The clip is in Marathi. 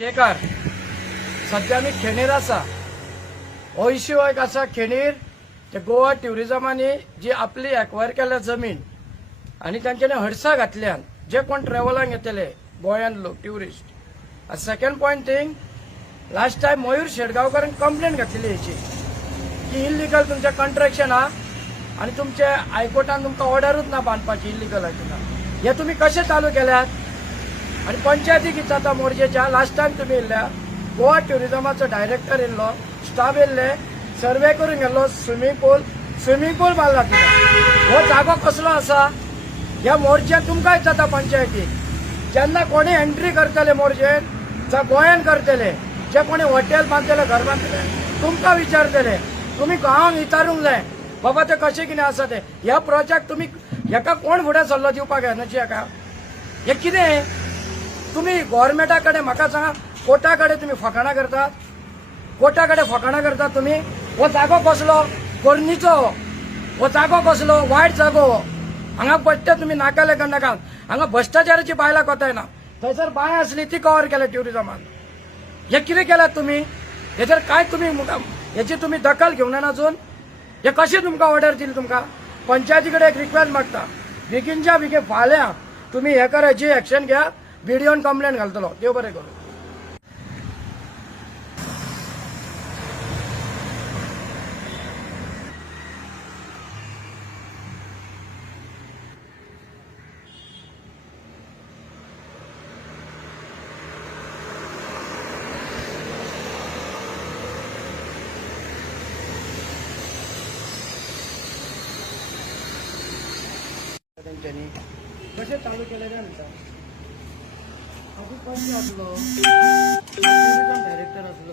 केकार सध्या मी खेणीर आसा हो इश्यू एक आसा खेणीर ते गोवा ट्युरिजमांनी जी आपली एक्वायर केल्या जमीन आनी तांच्यानी हडसा घातल्यान जे कोण ट्रॅव्हलांक येतले गोंयान लोक tourist second point thing last time Mayur शेडगांवकरान complaint घातलेली हेची की इलिगल तुमचें कॉन्ट्रॅक्शन आहा आनी तुमचे हायकोर्टान तुमकां ऑर्डरूच ना बांदपाची इल्लिगल हे तुमी कशें चालू केल्यात? आनी पंचायती कितें जाता मोरजेच्या लास्ट टायम तुमी येयल्ल्या गोवा ट्युरिझमाचो डायरेक्टर येयल्लो स्टाफ येयल्ले सर्वे करून गेल्लो स्विमींग पूल स्विमींग पूल बांदला तुमी हो जागो कसलो आसा? ह्या मोर्जेन तुमकां जाता पंचायतीक जेन्ना कोणी एंट्री करतले मोर्जेन जावं गोंयान करतले जे कोणी हॉटेल बांदतले घर बांदतले तुमकां विचारतले. तुमी गांवांक विचारूंक जाय बाबा ते कशें कितें आसा ते? ह्या प्रोजेक्ट तुमी हेका कोण फुडें सल्लो दिवपाक येनाची हेका हे कितें? तुम्ही गव्हर्मेंटा कडेन म्हाका सांगा कोर्टा कडेन तुमी फकाणां करतात कोर्टा कडेन फकाणां करतात तुमी हो जागो कसलो कोर्नीचो हो जागो कसलो वायट जागो हांगा पडटे तुमी नाकाले नाका हांगा भ्रष्टाचाराची बायलां कोताय ना थंयसर बाय आसली ती कव्हर केल्या ट्युरिझमान हे कितें केल्यात तुमी हेचेर काय तुमी मुका- हेची तुमी दखल घेवना अजून? हे कशें तुमकां ऑर्डर दिली तुमकां? पंचायती कडेन एक रिक्वेस्ट मागता. बेगीनच्या बेगीन फाल्यां. तुमी हे करायची ॲक्शन एक्शन घ्या. व्हिडिओन कंप्लेंट घालतलो देव बरें करूं तेंच्यांनी कशें चालू कधी पण असलो डायरेक्टर असलो